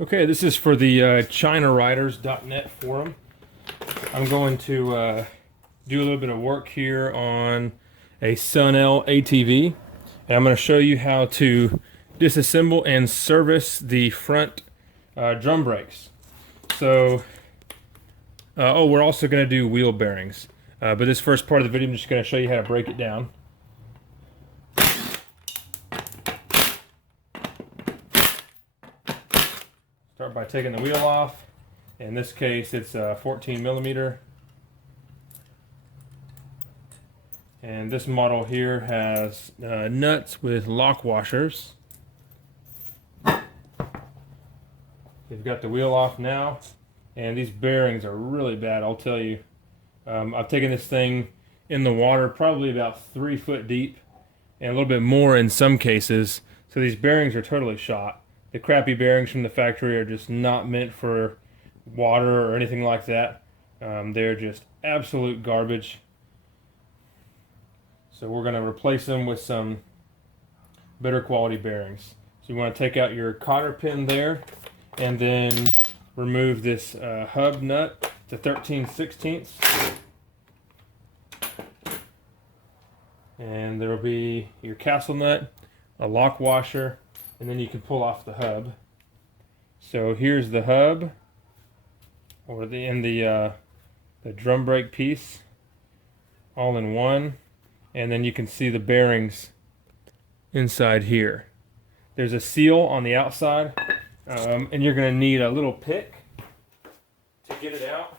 Okay, this is for the ChinaRiders.net forum. I'm going to do a little bit of work here on a SunL ATV, and I'm going to show you how to disassemble and service the front drum brakes. So, we're also going to do wheel bearings, but this first part of the video I'm just going to show you how to break it down. Start by taking the wheel off. In this case, it's 14 millimeter. And this model here has nuts with lock washers. You've got the wheel off now, and these bearings are really bad, I'll tell you. I've taken this thing in the water probably about 3 foot deep, and a little bit more in some cases. So these bearings are totally shot. The crappy bearings from the factory are just not meant for water or anything like that. They're just absolute garbage. So we're going to replace them with some better quality bearings. So you want to take out your cotter pin there and then remove this hub nut to 13/16. And there will be your castle nut, a lock washer, and then you can pull off the hub. So here's the hub, or the drum brake piece, all in one. And then you can see the bearings inside here. There's a seal on the outside, and you're going to need a little pick to get it out,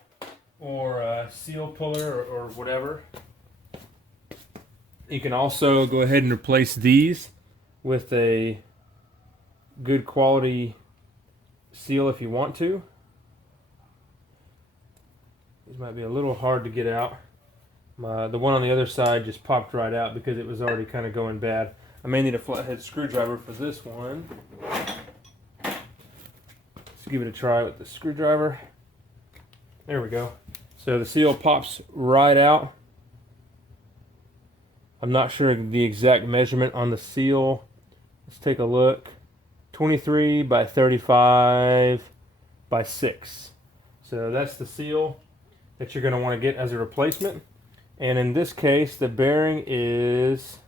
or a seal puller or whatever. You can also go ahead and replace these with a good quality seal if you want to. These might be a little hard to get out. The one on the other side just popped right out because it was already kind of going bad. I may need a flathead screwdriver for this one. Let's give it a try with the screwdriver. There we go. So the seal pops right out. I'm not sure the exact measurement on the seal. Let's take a look. 23 by 35 by 6. So that's the seal that you're going to want to get as a replacement. And in this case, the bearing is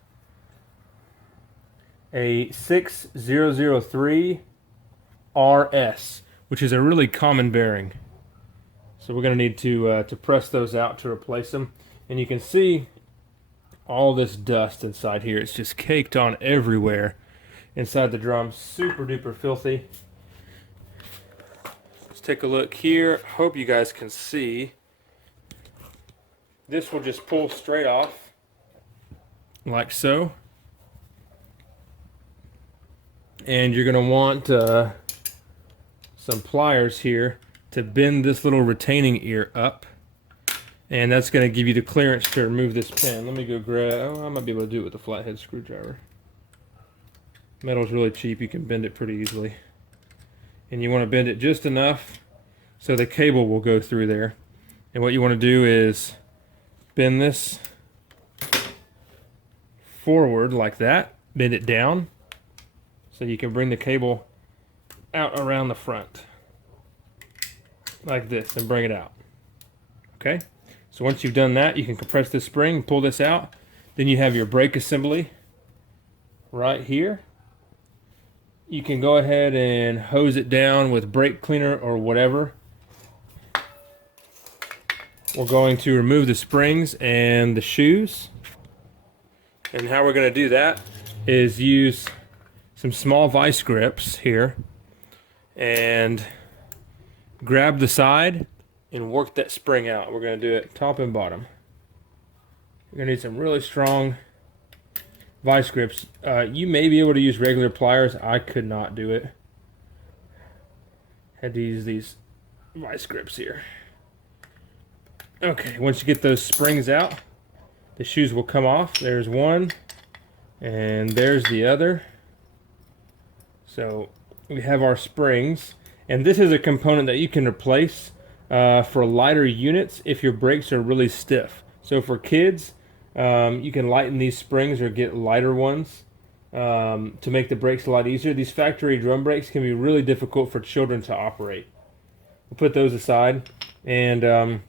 a 6003 RS, which is a really common bearing. So we're going to need to press those out to replace them. And you can see all this dust inside here. It's just caked on everywhere inside the drum. Super duper filthy. Let's take a look here. Hope you guys can see. This will just pull straight off like so. And you're going to want some pliers here to bend this little retaining ear up. And that's going to give you the clearance to remove this pin. Let me go grab, I might be able to do it with a flathead screwdriver. Metal's really cheap, you can bend it pretty easily. And you want to bend it just enough so the cable will go through there. And what you want to do is bend this forward like that, bend it down so you can bring the cable out around the front like this and bring it out. Okay? So once you've done that, you can compress this spring, pull this out. Then you have your brake assembly right here. You can go ahead and hose it down with brake cleaner or whatever. We're going to remove the springs and the shoes. And how we're going to do that is use some small vice grips here and grab the side and work that spring out. We're going to do it top and bottom. You're going to need some really strong vice grips. You may be able to use regular pliers. I could not do it. Had to use these vice grips here. Okay, once you get those springs out, the shoes will come off. There's one, and there's the other. So we have our springs, and this is a component that you can replace for lighter units if your brakes are really stiff. So for kids, you can lighten these springs or get lighter ones. to make the brakes a lot easier. These factory drum brakes can be really difficult for children to operate. We'll put those aside, and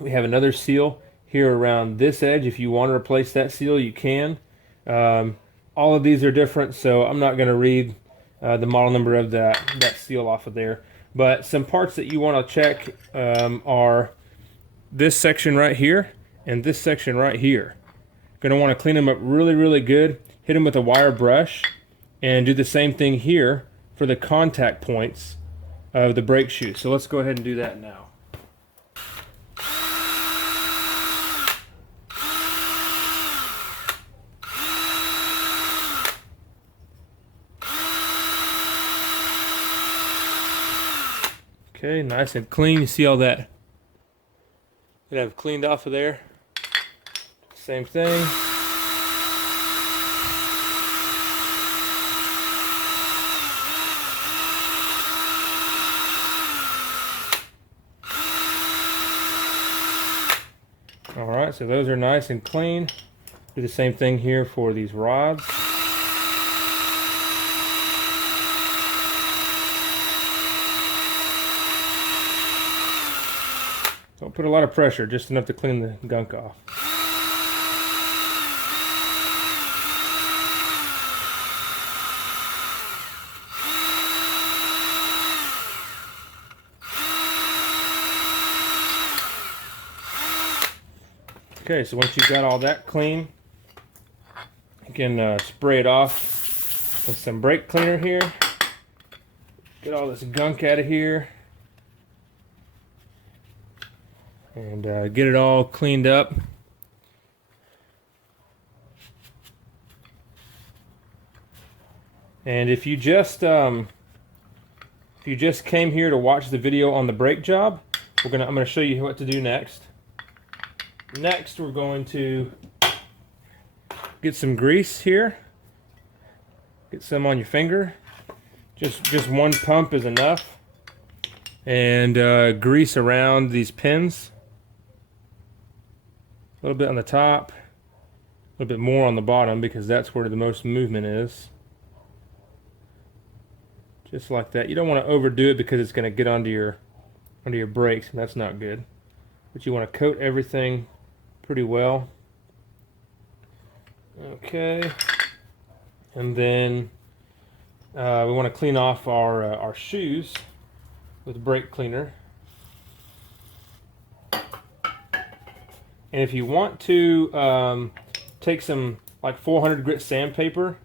we have another seal here around this edge. If you want to replace that seal, you can. All of these are different, so I'm not going to read the model number of that seal off of there. But some parts that you want to check are this section right here and this section right here. Going to want to clean them up really, really good. Hit them with a wire brush, and do the same thing here for the contact points of the brake shoe. So let's go ahead and do that now. Okay, nice and clean. You see all that? That I've cleaned off of there. Same thing. Alright, so those are nice and clean. Do the same thing here for these rods. Don't put a lot of pressure, just enough to clean the gunk off. Okay, so once you've got all that clean, you can spray it off with some brake cleaner here. Get all this gunk out of here. And get it all cleaned up. And if you just came here to watch the video on the brake job, I'm gonna show you what to do next. Next, we're going to get some grease here. Get some on your finger. Just one pump is enough. And grease around these pins. A little bit on the top, a little bit more on the bottom because that's where the most movement is. Just like that. You don't want to overdo it because it's going to get onto your brakes, and that's not good. But you want to coat everything pretty well. Okay, and then we want to clean off our shoes with brake cleaner. And if you want to take some like 400 grit sandpaper,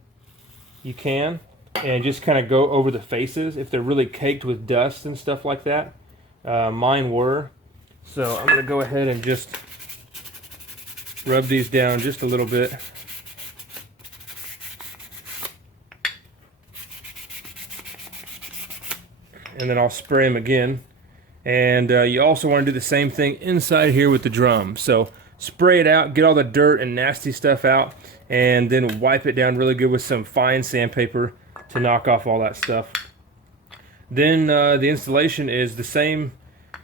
you can, and just kind of go over the faces if they're really caked with dust and stuff like that. Mine were. So I'm going to go ahead and just rub these down just a little bit. And then I'll spray them again. And you also want to do the same thing inside here with the drum. So spray it out, get all the dirt and nasty stuff out, and then wipe it down really good with some fine sandpaper to knock off all that stuff. Then the installation is the same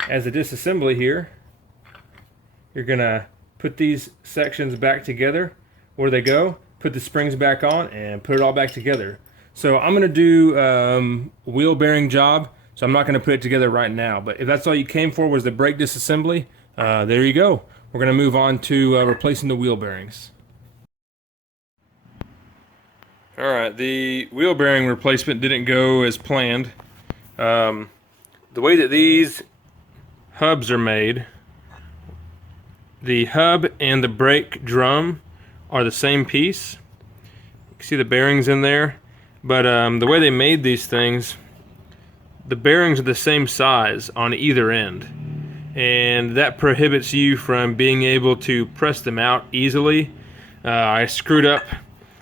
as the disassembly here. You're going to put these sections back together where they go, put the springs back on, and put it all back together. So I'm going to do a wheel bearing job. So I'm not going to put it together right now, but if that's all you came for was the brake disassembly, there you go. We're going to move on to replacing the wheel bearings. Alright, the wheel bearing replacement didn't go as planned. The way that these hubs are made, the hub and the brake drum are the same piece. You can see the bearings in there, but the way they made these things, the bearings are the same size on either end, and that prohibits you from being able to press them out easily. I screwed up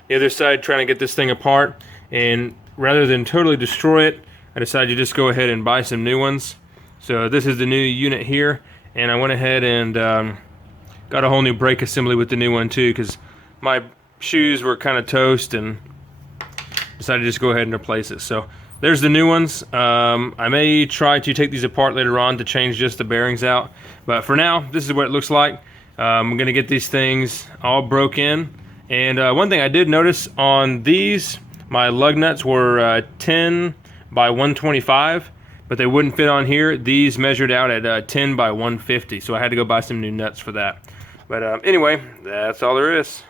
the other side trying to get this thing apart, and rather than totally destroy it, I decided to just go ahead and buy some new ones. So this is the new unit here, and I went ahead and got a whole new brake assembly with the new one too, because my shoes were kind of toast, and decided to just go ahead and replace it. So there's the new ones. I may try to take these apart later on to change just the bearings out, but for now this is what it looks like. I'm gonna get these things all broke in And one thing I did notice on these, my lug nuts were 10 by 125, but they wouldn't fit on here. These measured out at 10 by 150, so I had to go buy some new nuts for that. But anyway, that's all there is.